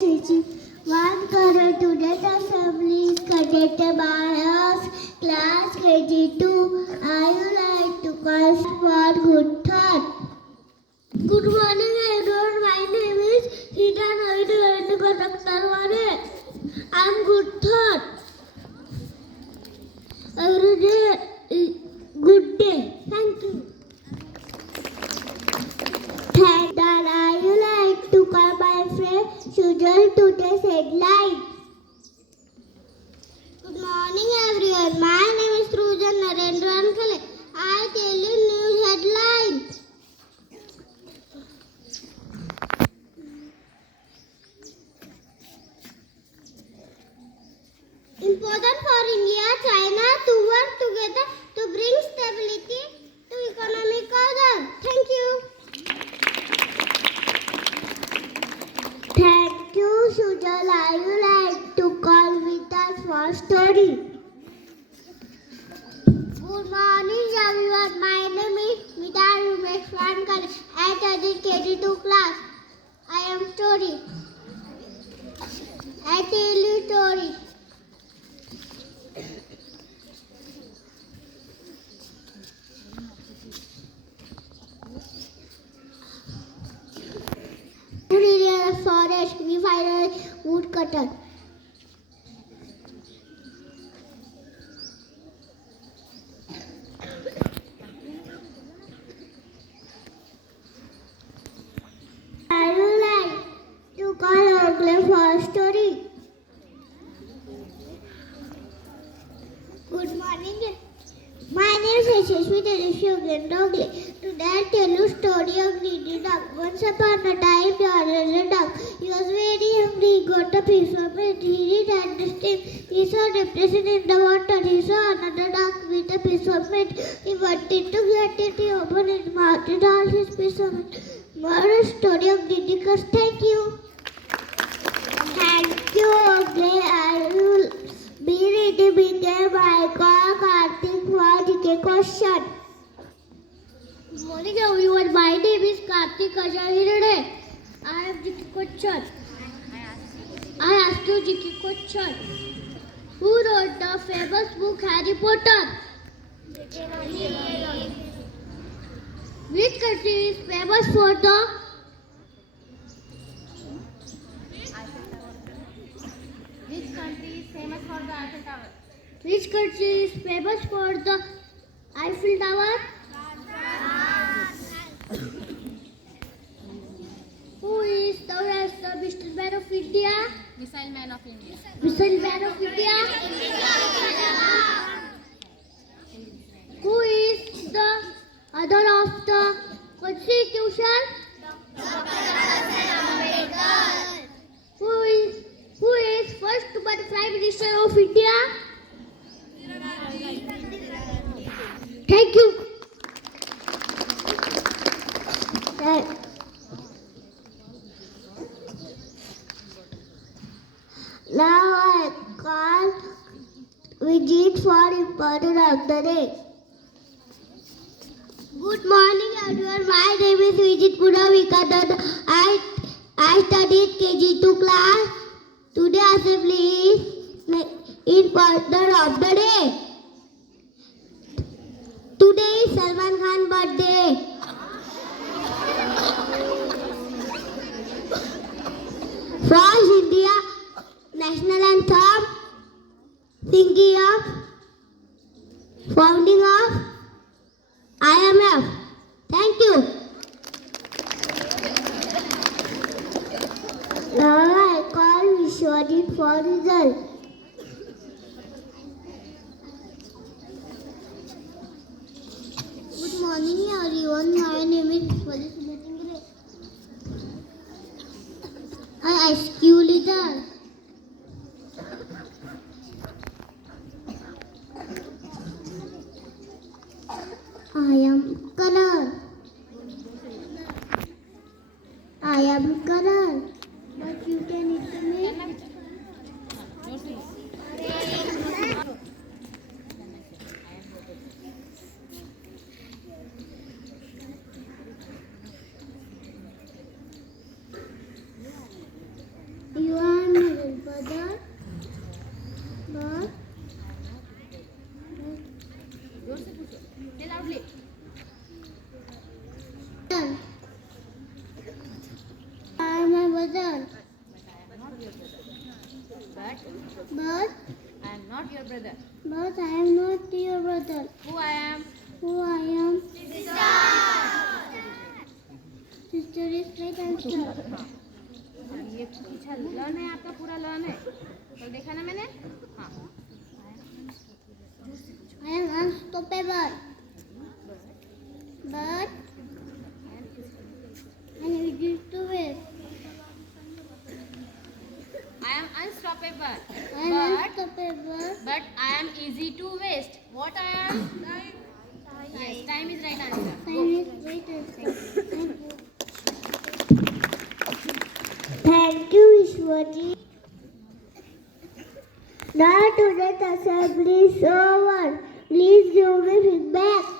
teaching. One current today's assembly is conducted by us, class KG2. I would like to call for good thought. Good morning everyone. My name is Sita Naidu and Conductor. I'm good thought. Every day is good day. Thank you. Thank that I would like to call my friend Urgyen today's headline. Good morning everyone. My name is Urgyen. I tell you news headlines. Important for India, China to work together to bring stability to economic order. Thank you. Thank you, Sujal. I would like to call with us for story. Good morning, everyone. My name is Mita. I study KG2 class. I am story. I tell you story. In a forest, we find a woodcutter. I would like to call Urgyen for a story. Good morning. My name is Urgyen. Today I tell you story of greedy dog. Once upon a time there was a dog. He was very hungry. He got a piece of meat. He did understand. He saw depression in the water. He saw another dog with a piece of meat. He wanted to get it. He opened his mouth and all his piece of meat. More story of greedy dogs. Thank you. Thank you, Urgyen. I will be ready with my call Karthik for the question. Good morning everyone. My name is Karthik Ajahirade. I have the question. I asked you the question. Who wrote the famous book Harry Potter? Which country is famous for the Which country is famous for the Eiffel Tower? Which country is famous for the Eiffel Tower? Who is known as the Mr. Man of India? Missile Man of India. Missile Man of India? Who is the author of the Constitution? Who is first woman Prime Minister of India? Thank you. Now I call Vijit for important of the day. Good morning everyone. My name is Vijit Puravikadad. I studied KG2 class. Today assembly is important of the day. Today is Salman Khan's birthday. First India national anthem, thinking of founding of IMF. Thank you. Now I call Vishwadit for result. Good morning everyone. My name is Vishwadit. I ask you little. I am color. I am color. But you can eat me. You not your brother. But But I am not your brother. I am not your brother. Who I am? Who I am? Sister is right answer. हाँ. अब ये पीछा learn है आपका पूरा learn है. तो देखा ना मैंने? हाँ. I am unstoppable. But I am easy to waste. I am unstoppable. I am unstoppable. But I am easy to waste. What I am? Time. Yes, time is right answer. Time is right answer. Thank you, Ishwarji. Now today's assembly is over. Please give me feedback.